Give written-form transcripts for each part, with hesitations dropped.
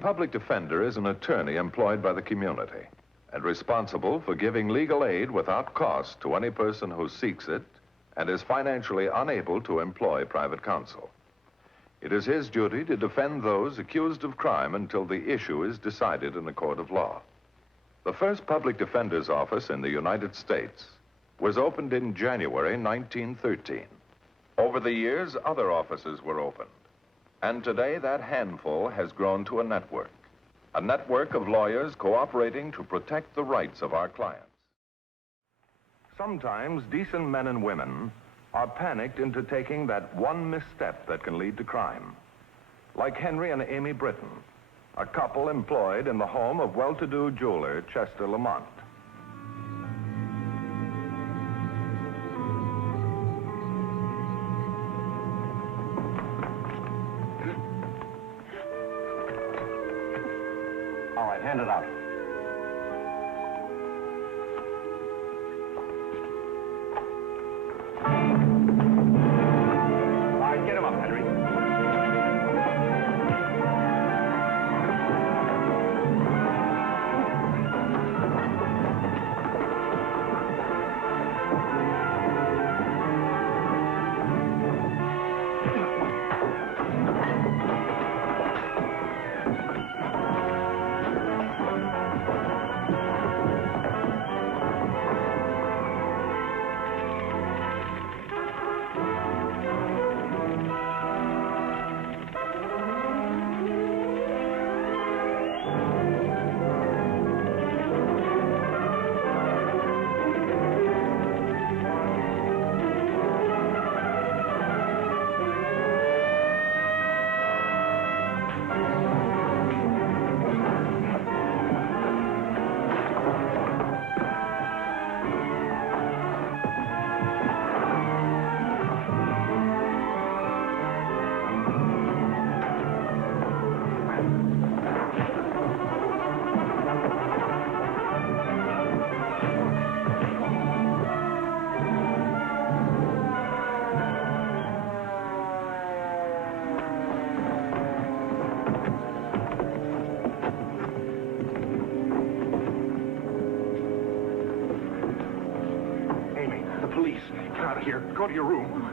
public defender is an attorney employed by the community and responsible for giving legal aid without cost to any person who seeks it and is financially unable to employ private counsel. It is his duty to defend those accused of crime until the issue is decided in a court of law. The first public defender's office in the United States was opened in January 1913. Over the years, other offices were opened. And today, that handful has grown to a network of lawyers cooperating to protect the rights of our clients. Sometimes decent men and women are panicked into taking that one misstep that can lead to crime. Like Henry and Amy Britton, a couple employed in the home of well-to-do jeweler Chester Lamont. All right, hand it out. All right, get him up, Henry. Get out of here. Go to your room.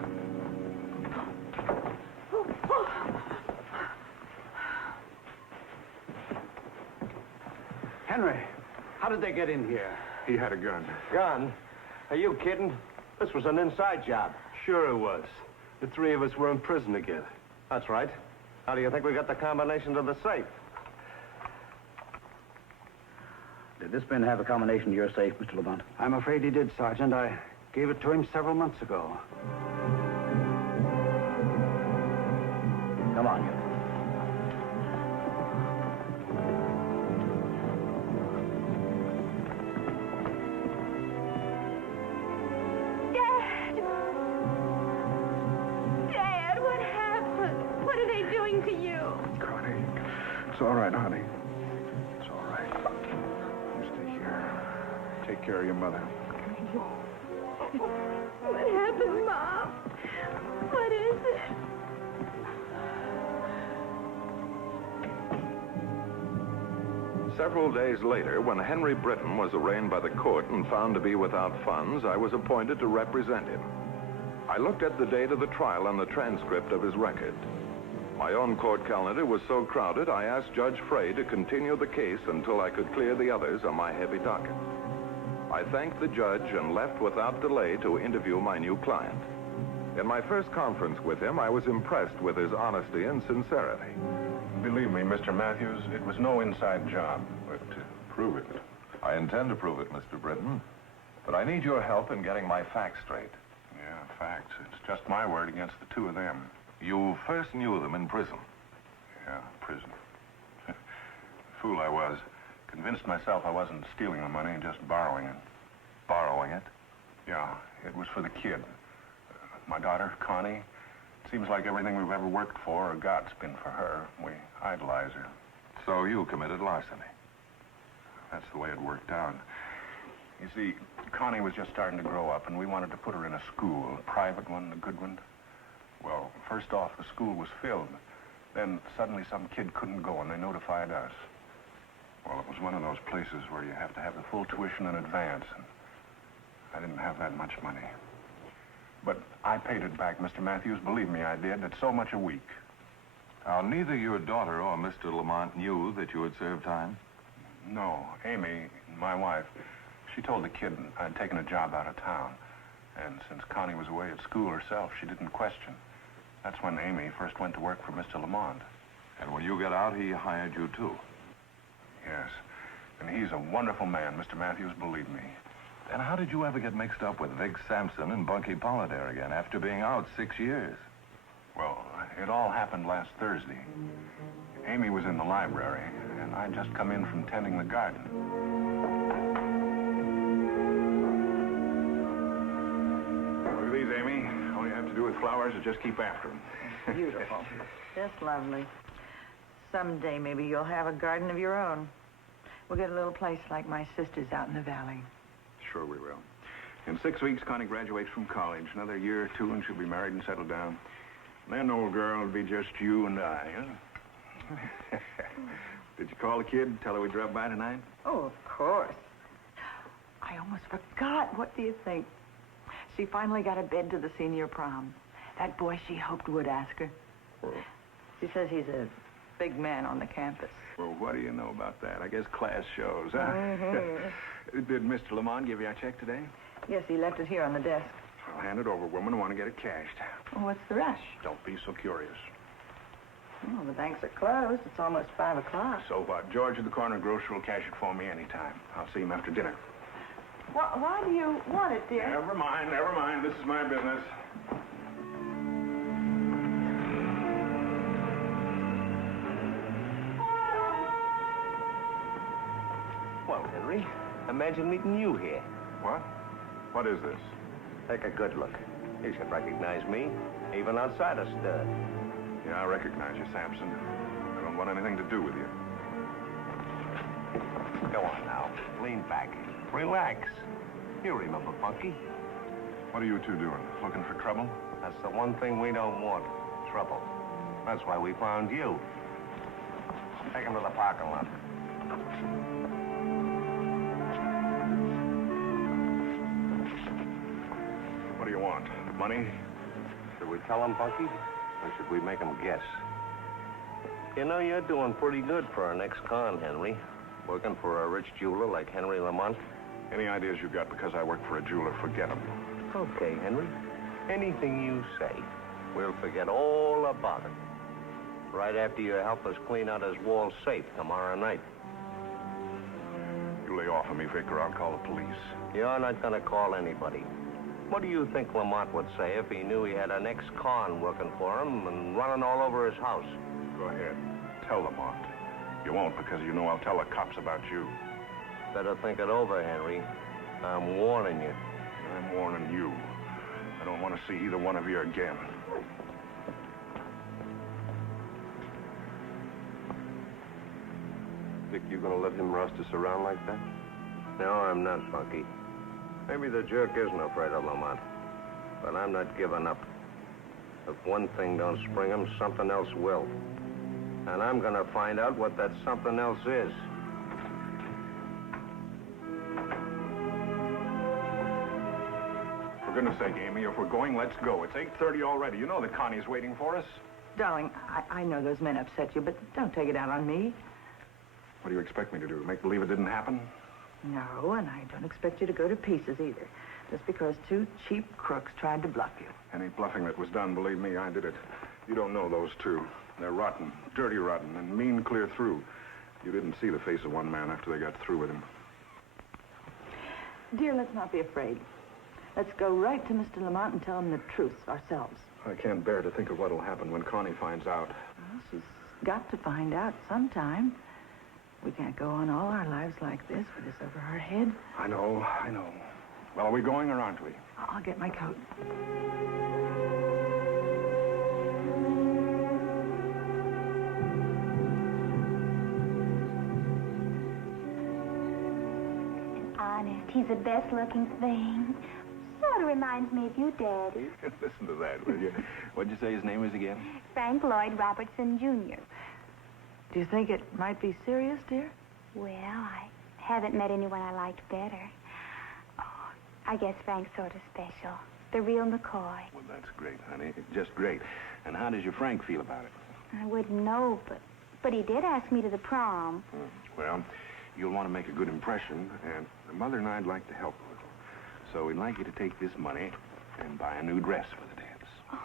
Henry, how did they get in here? He had a gun. Gun? Are you kidding? This was an inside job. Sure it was. The three of us were in prison together. That's right. How do you think we got the combination to the safe? Did this man have a combination to your safe, Mr. Lamont? I'm afraid he did, Sergeant. I gave it to him several months ago. Come on, you. Dad, what happened? What are they doing to you? Connie, it's all right, honey. It's all right. You stay here. Take care of your mother. What happened, Mom? What is it? Several days later, when Henry Britton was arraigned by the court and found to be without funds, I was appointed to represent him. I looked at the date of the trial and the transcript of his record. My own court calendar was so crowded, I asked Judge Frey to continue the case until I could clear the others on my heavy docket. I thanked the judge and left without delay to interview my new client. In my first conference with him, I was impressed with his honesty and sincerity. Believe me, Mr. Matthews, it was no inside job, but prove it. I intend to prove it, Mr. Britton, but I need your help in getting my facts straight. Yeah, facts. It's just my word against the two of them. You first knew them in prison. Yeah, prison. Fool I was. Convinced myself I wasn't stealing the money, just borrowing it. Borrowing it? Yeah, it was for the kid. My daughter, Connie. It seems like everything we've ever worked for or got's been for her. We idolize her. So you committed larceny? That's the way it worked out. You see, Connie was just starting to grow up, and we wanted to put her in a school, a private one, a good one. Well, first off, the school was filled. Then suddenly some kid couldn't go, and they notified us. Well, it was one of those places where you have to have the full tuition in advance, and I didn't have that much money. But I paid it back, Mr. Matthews. Believe me, I did. It's so much a week. Now, neither your daughter or Mr. Lamont knew that you had served time? No. Amy, my wife, she told the kid I'd taken a job out of town. And since Connie was away at school herself, she didn't question. That's when Amy first went to work for Mr. Lamont. And when you got out, he hired you, too? Yes. And he's a wonderful man, Mr. Matthews, believe me. And how did you ever get mixed up with Vic Sampson and Bunky Pollard again after being out 6 years? Well, it all happened last Thursday. Amy was in the library, and I'd just come in from tending the garden. Look at these, Amy. All you have to do with flowers is just keep after them. Beautiful. Just lovely. Someday, maybe you'll have a garden of your own. We'll get a little place like my sister's out in the valley. Sure we will. In 6 weeks, Connie graduates from college. Another year or two, and she'll be married and settled down. Then, old girl, it'll be just you and I, huh? Did you call the kid, tell her we dropped by tonight? Oh, of course. I almost forgot. What do you think? She finally got a bid to the senior prom. That boy she hoped would ask her. Well, She says he's a big man on the campus. well, what do you know about that? I guess class shows, huh? Mm-hmm. Did Mr. Lamont give you our check today? Yes, he left it here on the desk. I'll hand it over, woman. I want to get it cashed. Well, what's the rush? Don't be so curious. Well, the banks are closed. It's almost 5 o'clock. So what? George at the corner grocer will cash it for me anytime. I'll see him after dinner. Why do you want it, dear? Never mind, never mind. This is my business. Well, Henry, imagine meeting you here. What? What is this? Take a good look. You should recognize me, even outside a stud. Yeah, I recognize you, Sampson. I don't want anything to do with you. Go on now. Lean back. Relax. You remember Bunky? What are you two doing? Looking for trouble? That's the one thing we don't want. Trouble. That's why we found you. Take him to the parking lot. What do you want? Money? Should we tell him, Bunky? Or should we make him guess? You know, you're doing pretty good for an ex-con, Henry. Working for a rich jeweler like Henry Lamont. Any ideas you got because I work for a jeweler, forget them. Okay, Henry. Anything you say, we'll forget all about it. Right after you help us clean out his wall safe tomorrow night. You lay off of me, Vic, or I'll call the police. You're not gonna call anybody. What do you think Lamont would say if he knew he had an ex-con working for him and running all over his house? Go ahead. Tell Lamont. You won't because you know I'll tell the cops about you. Better think it over, Henry. I'm warning you. I'm warning you. I don't want to see either one of you again. Think you're gonna let him roust us around like that? No, I'm not, Bunky. Maybe the jerk isn't afraid of Lamont, but I'm not giving up. If one thing don't spring him, something else will. And I'm gonna find out what that something else is. For goodness sake, Amy, if we're going, let's go. It's 8:30 already. You know that Connie's waiting for us. Darling, I know those men upset you, but don't take it out on me. What do you expect me to do? Make believe it didn't happen? No, and I don't expect you to go to pieces either. Just because 2 cheap crooks tried to bluff you. Any bluffing that was done, believe me, I did it. You don't know those two. They're rotten, dirty rotten, and mean clear through. You didn't see the face of one man after they got through with him. Dear, let's not be afraid. Let's go right to Mr. Lamont and tell him the truth ourselves. I can't bear to think of what'll happen when Connie finds out. Well, she's got to find out sometime. We can't go on all our lives like this with this over our head. I know. Well, are we going or aren't we? I'll get my coat. Honest, he's the best looking thing. Sort of reminds me of you, Daddy. Listen to that, will you? What'd you say his name is again? Frank Lloyd Robertson, Jr. Do you think it might be serious, dear? Well, I haven't met anyone I liked better. Oh, I guess Frank's sort of special. The real McCoy. Well, that's great, honey. Just great. And how does your Frank feel about it? I wouldn't know, but he did ask me to the prom. Well, you'll want to make a good impression, and Mother and I'd like to help a little. So we'd like you to take this money and buy a new dress for the dance. Oh.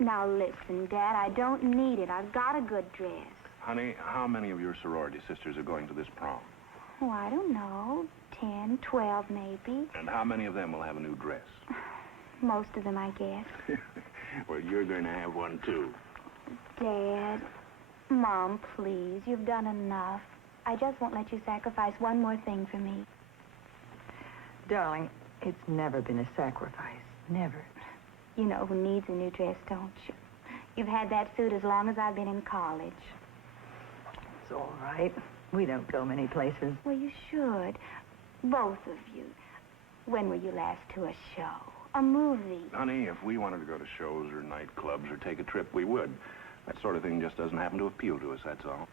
Now, listen, Dad, I don't need it. I've got a good dress. Honey, how many of your sorority sisters are going to this prom? Oh, I don't know. 10, 12, maybe. And how many of them will have a new dress? Most of them, I guess. Well, you're going to have one, too. Dad, Mom, please, you've done enough. I just won't let you sacrifice one more thing for me. Darling, it's never been a sacrifice. Never. You know who needs a new dress, don't you? You've had that suit as long as I've been in college. It's all right. We don't go many places. Well, you should. Both of you. When were you last to a show? A movie? Honey, if we wanted to go to shows or nightclubs or take a trip, we would. That sort of thing just doesn't happen to appeal to us, that's all.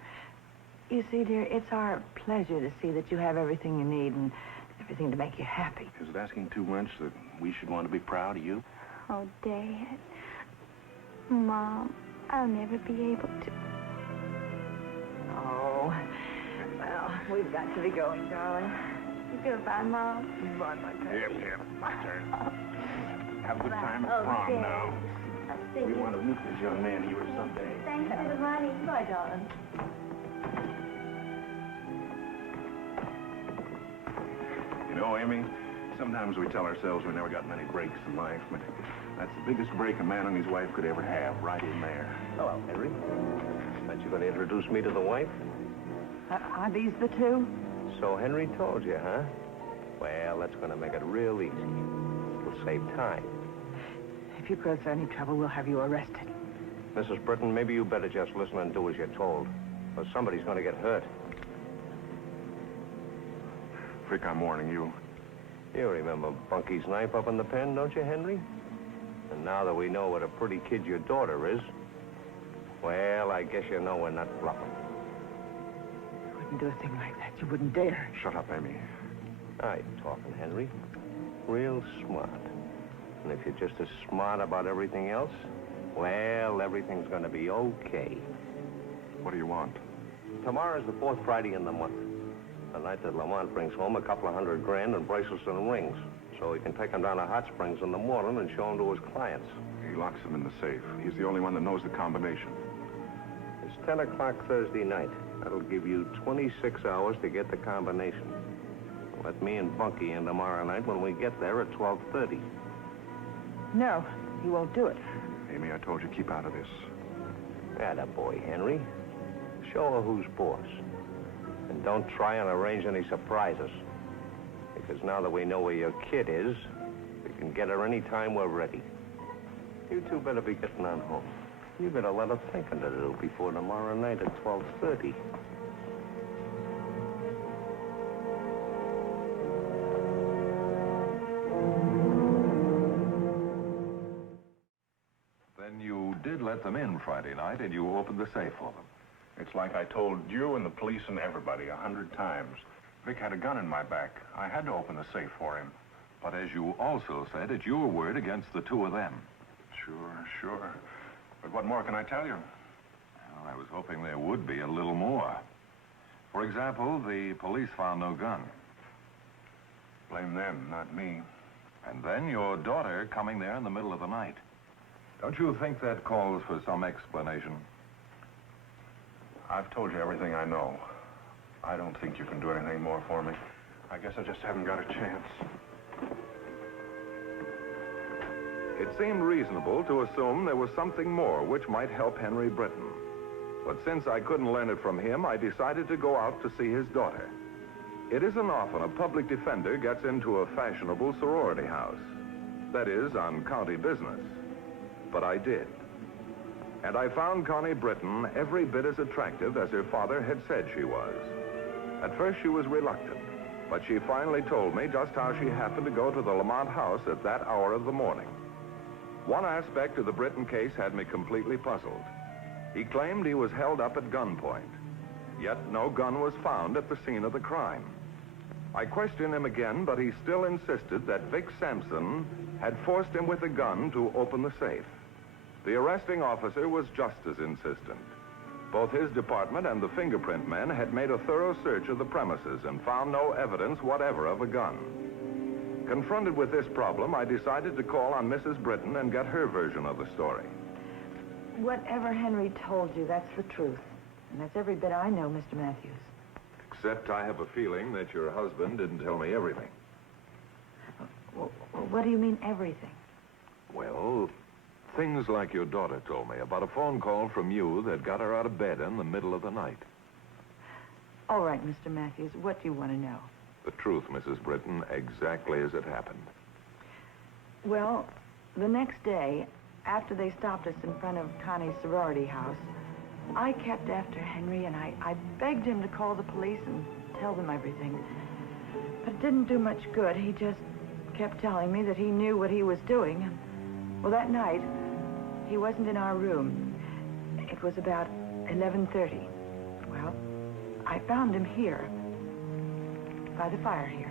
You see, dear, it's our pleasure to see that you have everything you need and everything to make you happy. Is it asking too much that we should want to be proud of you? Oh, Dad. Mom, I'll never be able to. Oh, well, we've got to be going, darling. Goodbye, Mom. Goodbye, my pet. Yep, my turn. Have a good time at prom Okay. now. We want to meet this young man here someday. Thanks for the money. Bye, darling. You know, Amy, sometimes we tell ourselves we never got many breaks in life, but that's the biggest break a man and his wife could ever have, right in there. Hello, Henry. Aren't you going to introduce me to the wife? Are these the two? So Henry told you, huh? Well, that's going to make it real easy. It'll save time. If you cause any trouble, we'll have you arrested. Mrs. Britton, maybe you better just listen and do as you're told, or somebody's going to get hurt. Vic, I'm warning you. You remember Bunky's knife up in the pen, don't you, Henry? And now that we know what a pretty kid your daughter is, well, I guess you know we're not bluffing. You wouldn't do a thing like that. You wouldn't dare. Shut up, Amy. Now you're talking, Henry. Real smart. And if you're just as smart about everything else, well, everything's going to be okay. What do you want? Tomorrow's the fourth Friday in the month. The night that Lamont brings home a couple of $100 grand in bracelets and rings, so he can take them down to Hot Springs in the morning and show them to his clients. He locks them in the safe. He's the only one that knows the combination. It's 10 o'clock Thursday night. That'll give you 26 hours to get the combination. Let me and Bunky in tomorrow night when we get there at 12:30. No, you won't do it. Amy, I told you, keep out of this. Attaboy, Henry. Show her who's boss. And don't try and arrange any surprises. Because now that we know where your kid is, we can get her any time we're ready. You two better be getting on home. You got a lot of thinking to do before tomorrow night at 12:30. Then you did let them in Friday night, and you opened the safe for them. It's like I told you and the police and everybody 100 times. Vic had a gun in my back. I had to open the safe for him. But as you also said, it's your word against the two of them. Sure. But what more can I tell you? Well, I was hoping there would be a little more. For example, the police found no gun. Blame them, not me. And then your daughter coming there in the middle of the night. Don't you think that calls for some explanation? I've told you everything I know. I don't think you can do anything more for me. I guess I just haven't got a chance. It seemed reasonable to assume there was something more which might help Henry Britton. But since I couldn't learn it from him, I decided to go out to see his daughter. It isn't often a public defender gets into a fashionable sorority house. That is, on county business. But I did. And I found Connie Britton every bit as attractive as her father had said she was. At first she was reluctant, but she finally told me just how she happened to go to the Lamont house at that hour of the morning. One aspect of the Britton case had me completely puzzled. He claimed he was held up at gunpoint, yet no gun was found at the scene of the crime. I questioned him again, but he still insisted that Vic Sampson had forced him with a gun to open the safe. The arresting officer was just as insistent. Both his department and the fingerprint men had made a thorough search of the premises and found no evidence whatever of a gun. Confronted with this problem, I decided to call on Mrs. Britton and get her version of the story. Whatever Henry told you, that's the truth. And that's every bit I know, Mr. Matthews. Except I have a feeling that your husband didn't tell me everything. What do you mean, everything? Well, things like your daughter told me about a phone call from you that got her out of bed in the middle of the night. All right, Mr. Matthews, what do you want to know? The truth, Mrs. Britton, exactly as it happened. Well, the next day, after they stopped us in front of Connie's sorority house, I kept after Henry, and I begged him to call the police and tell them everything. But it didn't do much good. He just kept telling me that he knew what he was doing. And, well, that night, he wasn't in our room. It was about 11:30. Well, I found him here, by the fire here.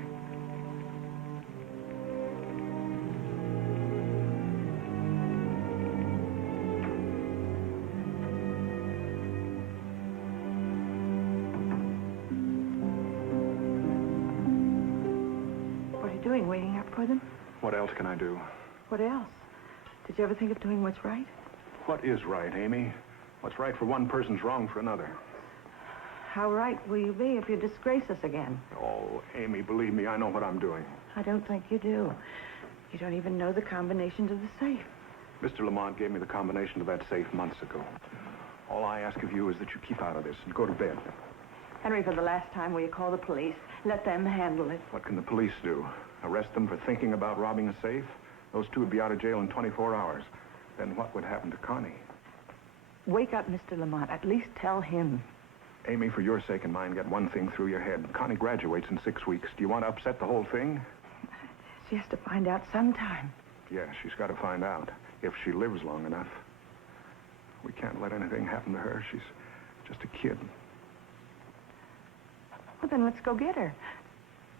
What are you doing, waiting up for them? What else can I do? What else? Did you ever think of doing what's right? What is right, Amy? What's right for one person's wrong for another. How right will you be if you disgrace us again? Oh, Amy, believe me, I know what I'm doing. I don't think you do. You don't even know the combination to the safe. Mr. Lamont gave me the combination to that safe months ago. All I ask of you is that you keep out of this and go to bed. Henry, for the last time, will you call the police? Let them handle it. What can the police do? Arrest them for thinking about robbing a safe? Those two would be out of jail in 24 hours. Then what would happen to Connie? Wake up, Mr. Lamont. At least tell him. Amy, for your sake and mine, get one thing through your head. Connie graduates in 6 weeks. Do you want to upset the whole thing? She has to find out sometime. Yeah, she's got to find out. If she lives long enough. We can't let anything happen to her. She's just a kid. Well, then let's go get her.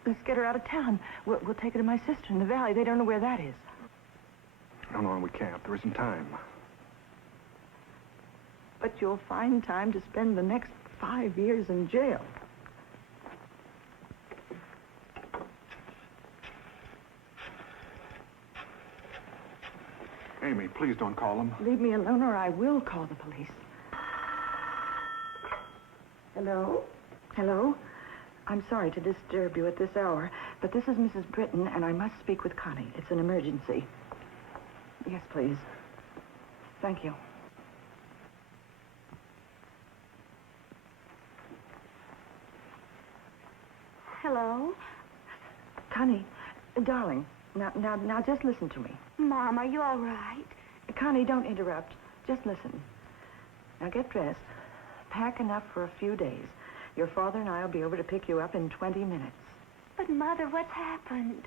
Let's get her out of town. We'll take her to my sister in the valley. They don't know where that is. No, we can't. There isn't time. But you'll find time to spend the next 5 years in jail. Amy, please don't call them. Leave me alone or I will call the police. Hello? Hello? I'm sorry to disturb you at this hour, but this is Mrs. Britton, and I must speak with Connie. It's an emergency. Yes, please. Thank you. Hello? Connie, darling, now just listen to me. Mom, are you all right? Connie, don't interrupt. Just listen. Now get dressed. Pack enough for a few days. Your father and I will be over to pick you up in 20 minutes. But, Mother, what's happened?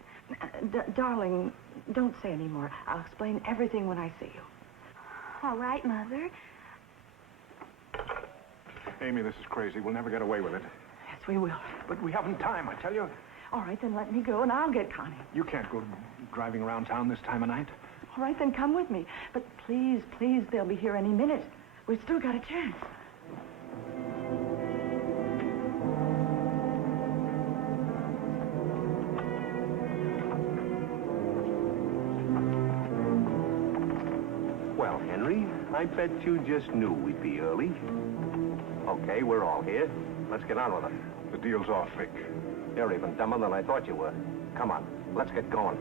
Darling, don't say any more. I'll explain everything when I see you. All right, Mother. Amy, this is crazy. We'll never get away with it. Yes, we will. But we haven't time, I tell you. All right, then let me go and I'll get Connie. You can't go driving around town this time of night. All right, then come with me. But please, they'll be here any minute. We've still got a chance. Well, Henry, I bet you just knew we'd be early. Okay, we're all here. Let's get on with it. The deal's off, Vic. You're even dumber than I thought you were. Come on, let's get going.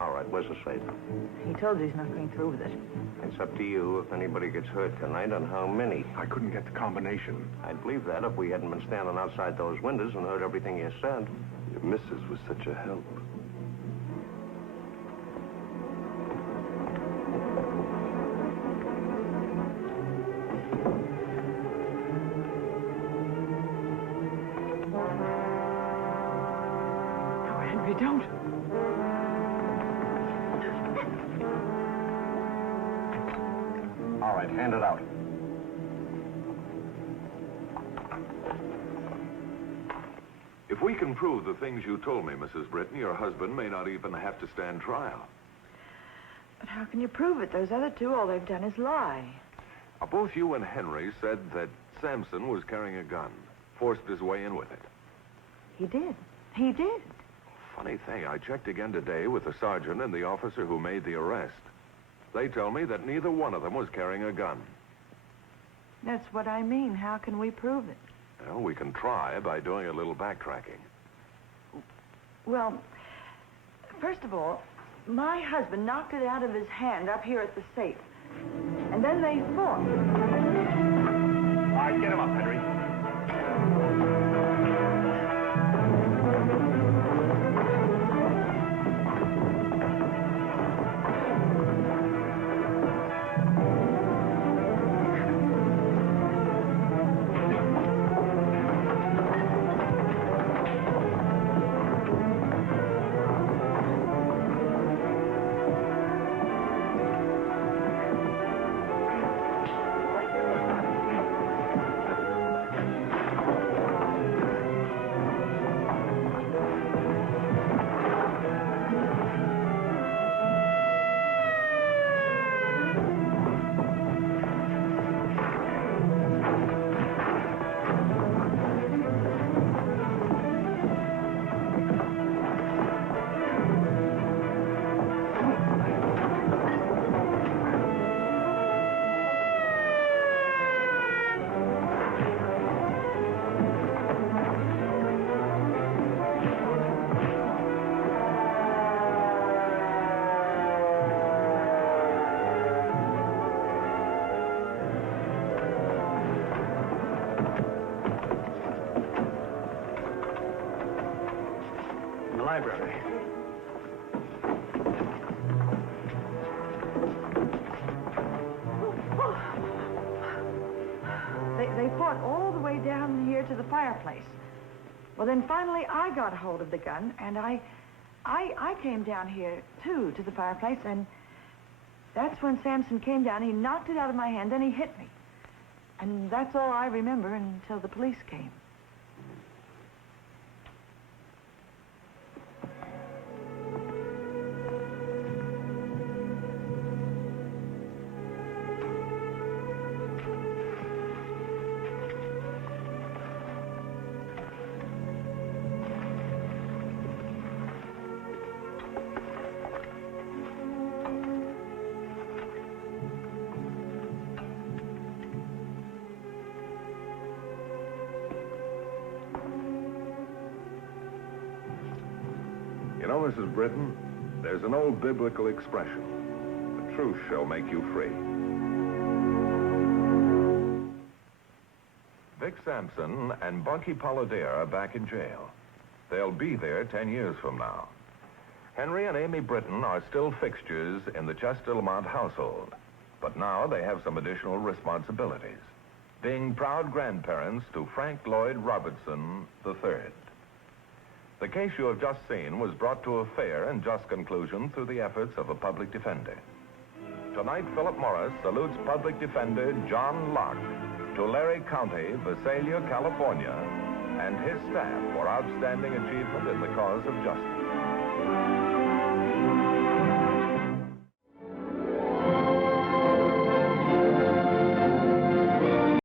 All right, where's the safe? He told you he's not going through with it. It's up to you if anybody gets hurt tonight and how many. I couldn't get the combination. I'd believe that if we hadn't been standing outside those windows and heard everything you said. Your missus was such a help. don't. All right, hand it out. If we can prove the things you told me, Mrs. Britton, your husband may not even have to stand trial. But how can you prove it? Those other two, all they've done is lie. Both you and Henry said that Sampson was carrying a gun, forced his way in with it. He did. He did. Funny thing, I checked again today with the sergeant and the officer who made the arrest. They tell me that neither one of them was carrying a gun. That's what I mean. How can we prove it? Well, we can try by doing a little backtracking. Well, first of all, my husband knocked it out of his hand up here at the safe. And then they fought. All right, get him up, Henry. Library. They fought all the way down here to the fireplace. Well, then finally I got a hold of the gun, and I came down here, too, to the fireplace, and that's when Sampson came down. He knocked it out of my hand, then he hit me. And that's all I remember until the police came. You know, Mrs. Britton, there's an old biblical expression. The truth shall make you free. Vic Sampson and Bunky Polidare are back in jail. They'll be there 10 years from now. Henry and Amy Britton are still fixtures in the Chester Lamont household, but now they have some additional responsibilities, being proud grandparents to Frank Lloyd Robertson III. The case you have just seen was brought to a fair and just conclusion through the efforts of a public defender. Tonight, Philip Morris salutes public defender John Locke, Tulare County, Visalia, California, and his staff for outstanding achievement in the cause of justice.